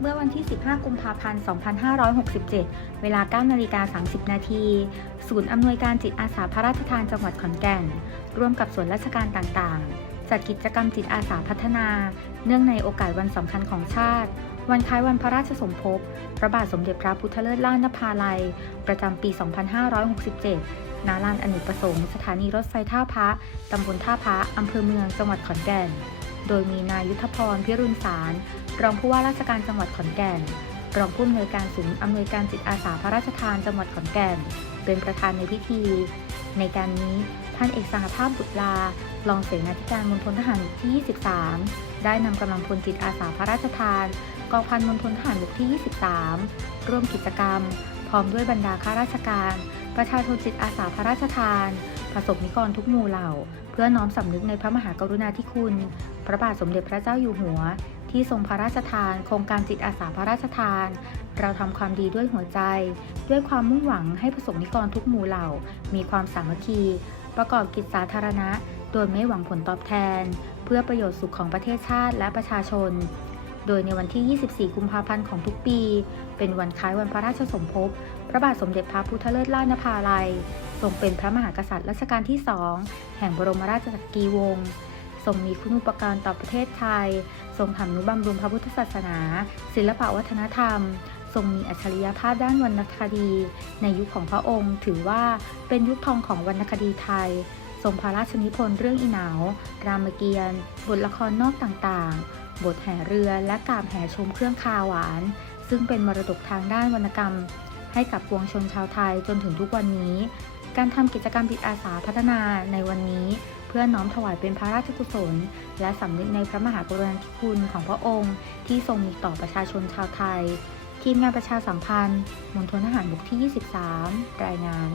เมื่อวันที่ 15 กุมภาพันธ์ 2567 เวลา 9 นาฬิกา 30 นาที ศูนย์อำนวยการจิตอาสาพระราชทานจังหวัดขอนแก่น ร่วมกับส่วนราชการต่างๆ จัดกิจกรรมจิตอาสาพัฒนา เนื่องในโอกาสวันสำคัญของชาติ วันคล้ายวันพระราชสมภพ พระบาทสมเด็จพระพุทธเลิศล่านภาลัย ประจำปี 2567 ณ ลานอเนกประสงค์ สถานีรถไฟท่าพระ ตำบลท่าพระ อำเภอเมือง จังหวัดขอนแก่น โดยมีนายยุทธพรพิรุณสาร รองผู้ว่าราชการจังหวัดขอนแก่น รองผู้อำนวยการศูนย์อำนวยการจิตอาสาพระราชทานจังหวัดขอนแก่น เป็นประธานในพิธี ในการนี้พันเอกสหภาพบุตรลารองเสนาธิการมณฑลทหารที่ 23 ได้นำกำลังพลจิตอาสาพระราชทานกองพันมณฑลทหารบกที่ 23 ร่วมกิจกรรม พร้อมด้วยบรรดาข้าราชการ ประชาชนจิตอาสาพระราชทาน ประสบนิกรทุกหมู่เหล่า เพื่อน้อมสำนึกในพระมหากรุณาธิคุณ พระบาทสมเด็จพระเจ้าอยู่หัว ที่ทรงพระราชทาน โครงการจิตอาสาพระราชทาน เราทำความดีด้วยหัวใจ ด้วยความมุ่งหวังให้ประสบนิกรทุกหมู่เหล่า มีความสามัคคี ประกอบกิจสาธารณะ โดยไม่หวังผลตอบแทน เพื่อประโยชน์สุขของประเทศชาติและประชาชนโดยในวันที่ 24 กุมภาพันธ์ของทุกปี เป็นวันคล้ายวันพระราชสมภพ พระบาทสมเด็จพระพุทธเลิศล่านภาลัย ทรงเป็นพระมหากษัตริย์รัชกาลที่สองแห่งบรมราชจักรีวงศ์ทรงมีคุณูปการต่อประเทศไทย ทรงทำนุบำรุงพระพุทธศาสนา ศิลปวัฒนธรรม ทรงมีอัจฉริยภาพด้านวรรณคดี ในยุคของพระองค์ ถือว่าเป็นยุคทองของวรรณคดีไทย ทรงพระราชนิพนธ์เรื่องอีหนาว รามเกียรติ์ บทละครนอกต่างๆ บทแห่เรือและกาบแห่ชมเครื่องคาหวาน ซึ่งเป็นมรดกทางด้านวรรณกรรม ให้กับปวงชนชาวไทยจนถึงทุกวันนี้ การทำกิจกรรมจิตอาสาพัฒนาในวันนี้ เพื่อน้อมถวายเป็นพระราชกุศล และสำนึกในพระมหากรุณาธิคุณของพระองค์ ที่ทรงมีต่อประชาชนชาวไทย ทีมงานประชาสัมพันธ์มณฑลทหารบกที่ 23 รายงาน